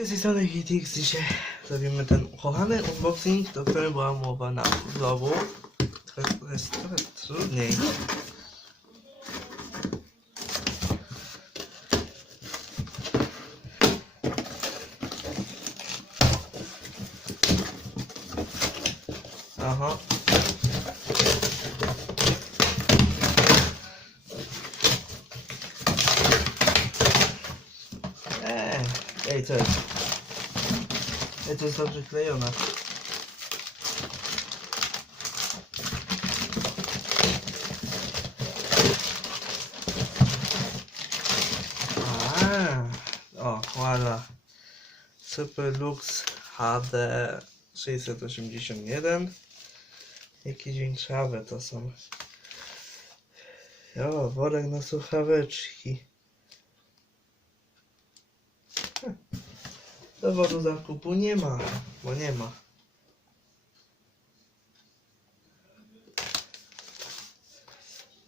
Strony HitX dzisiaj zrobimy ten ukochany unboxing, do którego była mowa na vlogu. Trochę, to jest trochę trudniej. Aha. Eee, ej, co jest? Ej, to jest dobrze klejone. A, o, voila. Super Lux HD 681. Jakie dźwięczawe to są. O, worek na słuchaweczki. Dowodu zakupu nie ma, bo nie ma.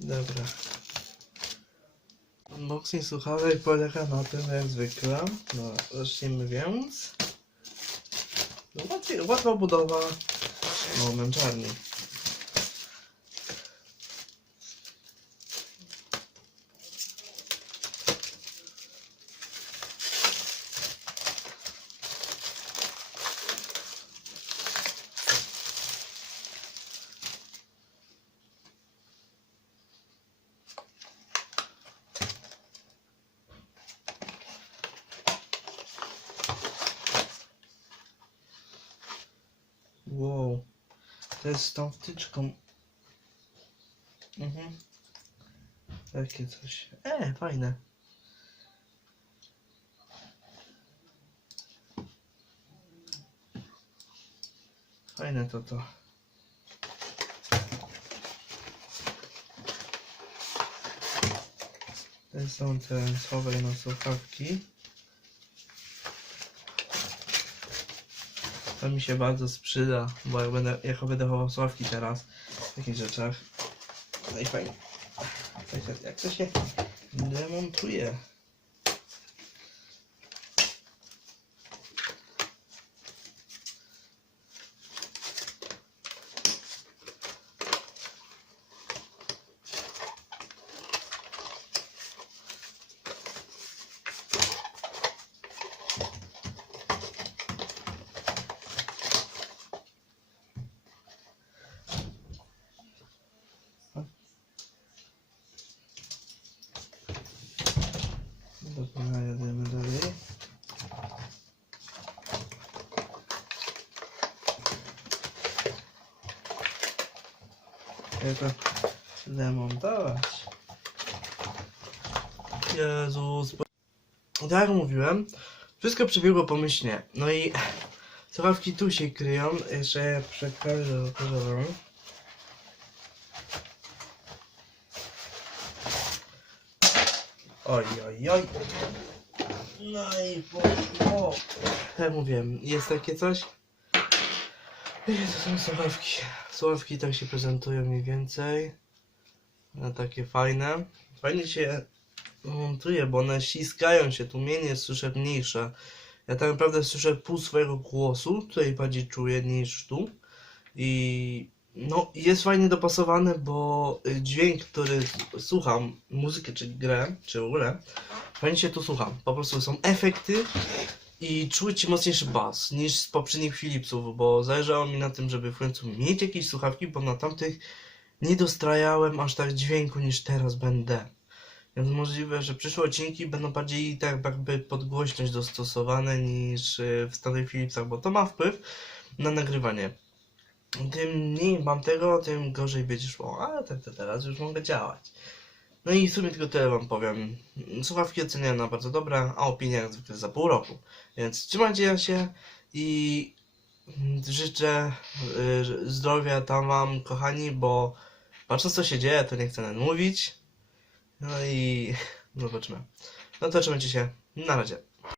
Dobra. Unboxing słuchawek polega na tym jak zwykle. No, zacznijmy więc. No, łatwiej, łatwa budowa. No, męczarni. To jest z tą wtyczką. Mhm. Takie coś. E, fajne. Fajne to to. To są te schowek na słuchawki. To mi się bardzo sprzyda, bo jak będę, jak będę chował sławki teraz w takich rzeczach. No i fajnie. Jak to się demontuje? Jedziemy dalej. Jak to demontować? Jezus. Tak jak mówiłem, wszystko przebiegło pomyślnie. No i słuchawki tu się kryją. Jeszcze je przekażę pokażę wam. Oj, oj, oj. No i poszło. Jak mówiłem, jest takie coś. I to są słuchawki. Słuchawki tak się prezentują mniej więcej. No, takie fajne. Fajnie się montuje, bo one ściskają się. Tłumienie słyszę mniejsze. Ja tak naprawdę słyszę pół swojego głosu. Tutaj bardziej czuję niż tu. I no, jest fajnie dopasowane, bo y, dźwięk, który słucham, muzykę czy grę, czy w ogóle, fajnie się tu słucham. Po prostu są efekty i czuć mocniejszy bas niż z poprzednich Philipsów, bo zależało mi na tym, żeby w końcu mieć jakieś słuchawki, bo na tamtych nie dostrajałem aż tak dźwięku niż teraz będę. Więc możliwe, że przyszłe odcinki będą bardziej tak jakby pod głośność dostosowane niż y, w starych Philipsach, bo to ma wpływ na nagrywanie tym mniej mam tego, tym gorzej będzie szło. Ale tak to teraz już mogę działać. No i w sumie tylko tyle wam powiem. Słuchawki oceniam na bardzo dobre, a opinia jak zwykle za pół roku. Więc trzymajcie się i życzę y, zdrowia tam wam, kochani, bo patrząc co się dzieje, to nie chcę mówić. No i zobaczymy. No to trzymajcie się. Na razie.